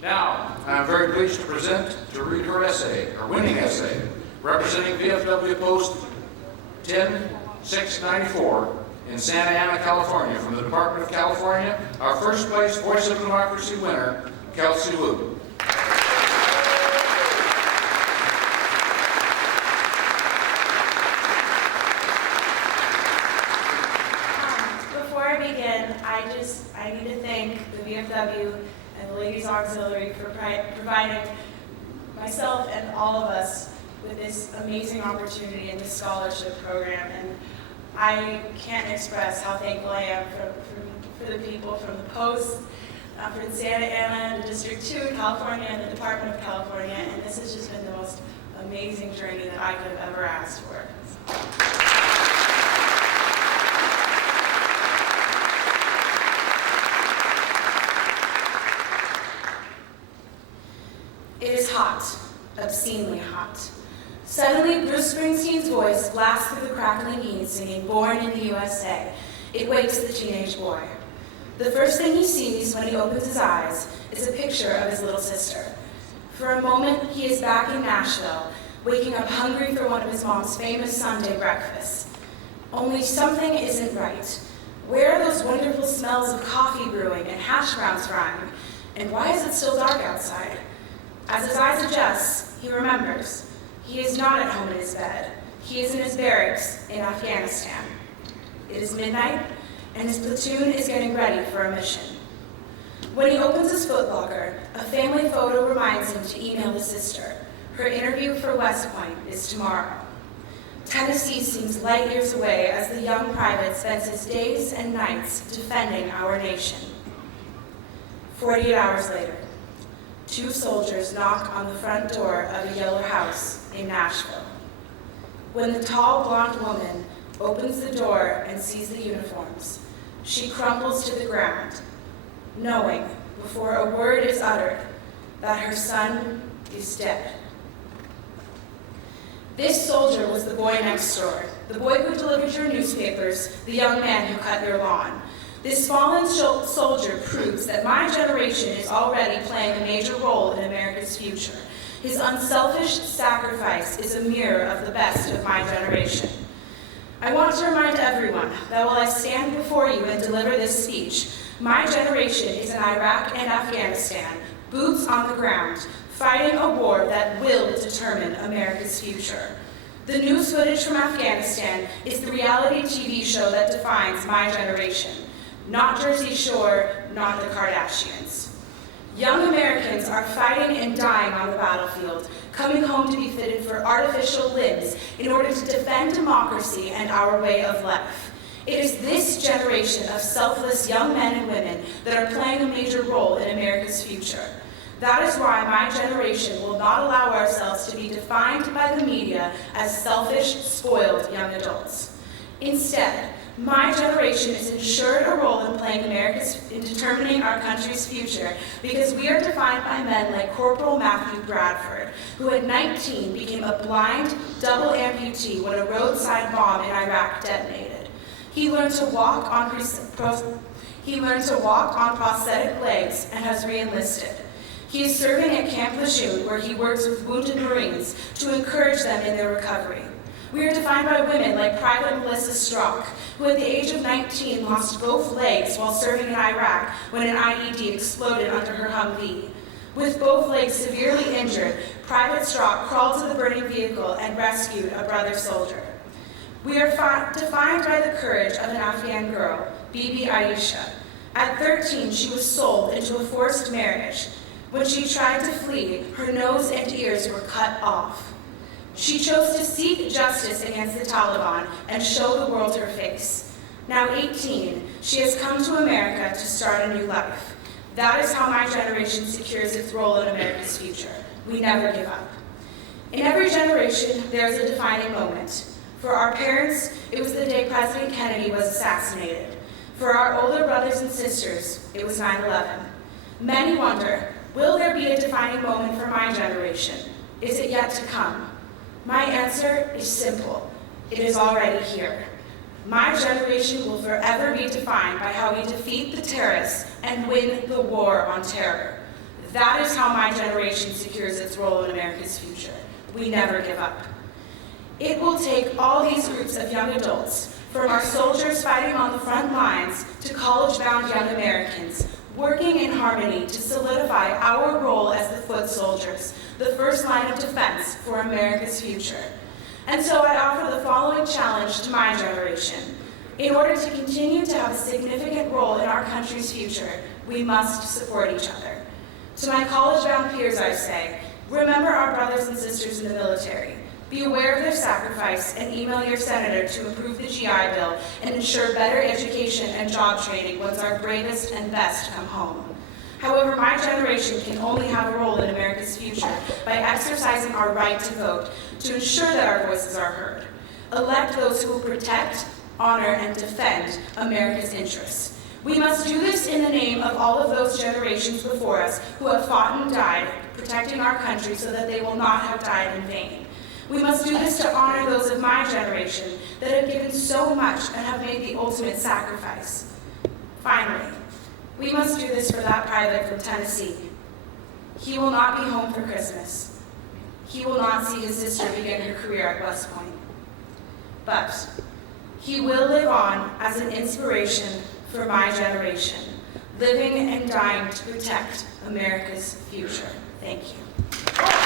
Now, I'm very pleased to read her essay, her winning essay, representing VFW Post 10694 in Santa Ana, California, from the Department of California, our first place Voice of Democracy winner, Kelsey Woo. Before I begin, I need to thank the VFW and the Ladies Auxiliary for providing myself and all of us with this amazing opportunity in this scholarship program. And I can't express how thankful I am for the people from the Post, for Santa Ana, the District 2 in California, and the Department of California. And this has just been the most amazing journey that I could have ever asked for. It is hot, obscenely hot. Suddenly, Bruce Springsteen's voice blasts through the crackling heat, singing "Born in the USA." It wakes the teenage boy. The first thing he sees when he opens his eyes is a picture of his little sister. For a moment, he is back in Nashville, waking up hungry for one of his mom's famous Sunday breakfasts. Only something isn't right. Where are those wonderful smells of coffee brewing and hash browns frying? And why is it still dark outside? As his eyes adjust, he remembers. He is not at home in his bed. He is in his barracks in Afghanistan. It is midnight, and his platoon is getting ready for a mission. When he opens his footlocker, a family photo reminds him to email his sister. Her interview for West Point is tomorrow. Tennessee seems light years away as the young private spends his days and nights defending our nation. 48 hours later, 2 soldiers knock on the front door of a yellow house in Nashville. When the tall, blonde woman opens the door and sees the uniforms, she crumbles to the ground, knowing, before a word is uttered, that her son is dead. This soldier was the boy next door, the boy who delivered your newspapers, the young man who cut your lawn. This fallen soldier proves that my generation is already playing a major role in America's future. His unselfish sacrifice is a mirror of the best of my generation. I want to remind everyone that while I stand before you and deliver this speech, my generation is in Iraq and Afghanistan, boots on the ground, fighting a war that will determine America's future. The news footage from Afghanistan is the reality TV show that defines my generation. Not Jersey Shore, not the Kardashians. Young Americans are fighting and dying on the battlefield, coming home to be fitted for artificial limbs in order to defend democracy and our way of life. It is this generation of selfless young men and women that are playing a major role in America's future. That is why my generation will not allow ourselves to be defined by the media as selfish, spoiled young adults. Instead, my generation is ensured a role in determining our country's future because we are defined by men like Corporal Matthew Bradford, who at 19 became a blind double amputee when a roadside bomb in Iraq detonated. He learned to walk on prosthetic legs and has re-enlisted. He is serving at Camp Lejeune, where he works with wounded Marines to encourage them in their recovery. We are defined by women like Private Melissa Strzok, who at the age of 19 lost both legs while serving in Iraq when an IED exploded under her Humvee. With both legs severely injured, Private Strzok crawled to the burning vehicle and rescued a brother soldier. We are defined by the courage of an Afghan girl, Bibi Aisha. At 13, she was sold into a forced marriage. When she tried to flee, her nose and ears were cut off. She chose to seek justice against the Taliban and show the world her face. Now 18, she has come to America to start a new life. That is how my generation secures its role in America's future. We never give up. In every generation, there is a defining moment. For our parents, it was the day President Kennedy was assassinated. For our older brothers and sisters, it was 9/11. Many wonder, will there be a defining moment for my generation? Is it yet to come? My answer is simple. It is already here. My generation will forever be defined by how we defeat the terrorists and win the war on terror. That is how my generation secures its role in America's future. We never give up. It will take all these groups of young adults, from our soldiers fighting on the front lines to college-bound young Americans, working in harmony to solidify our role as the foot soldiers, the first line of defense for America's future. And so I offer the following challenge to my generation. In order to continue to have a significant role in our country's future, we must support each other. To my college-bound peers, I say, remember our brothers and sisters in the military. Be aware of their sacrifice and email your senator to approve the GI Bill and ensure better education and job training once our bravest and best come home. However, my generation can only have a role in America's future by exercising our right to vote to ensure that our voices are heard. Elect those who will protect, honor, and defend America's interests. We must do this in the name of all of those generations before us who have fought and died, protecting our country so that they will not have died in vain. We must do this to honor those of my generation that have given so much and have made the ultimate sacrifice. Finally, we must do this for that private from Tennessee. He will not be home for Christmas. He will not see his sister begin her career at West Point. But he will live on as an inspiration for my generation, living and dying to protect America's future. Thank you.